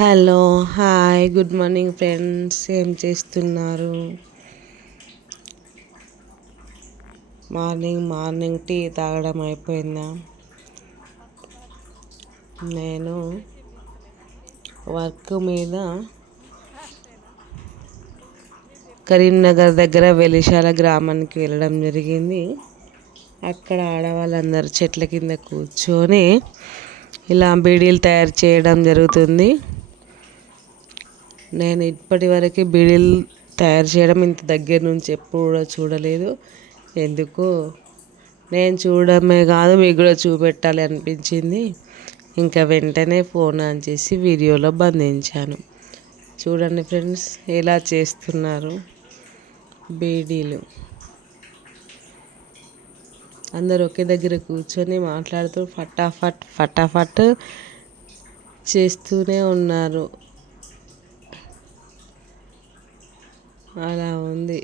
Hello hi good morning friends. ఏం చేస్తున్నారు? Morning tea తాగడం అయిపోయిందా? నేను వర్క్ మీద కరీంనగర్ దగ్గర వెలిశాల గ్రామానికి వెళ్ళడం జరిగింది. అక్కడ ఆడవాళ్ళందరూ చెట్ల కింద కూర్చొని ఇలా బీడీలు తయారు చేయడం జరుగుతుంది. నేను ఇప్పటివరకు బీడీలు తయారు చేయడం ఇంత దగ్గర నుంచి ఎప్పుడు కూడా చూడలేదు. ఎందుకు నేను చూడడమే కాదు మీకు కూడా చూపెట్టాలి అనిపించింది. ఇంకా వెంటనే ఫోన్ ఆన్ చేసి వీడియోలో బంధించాను. చూడండి ఫ్రెండ్స్ ఎలా చేస్తున్నారు బీడీలు. అందరు ఒకే దగ్గర కూర్చొని మాట్లాడుతూ ఫటాఫట్ చేస్తూనే ఉన్నారు. అలా ఉంది.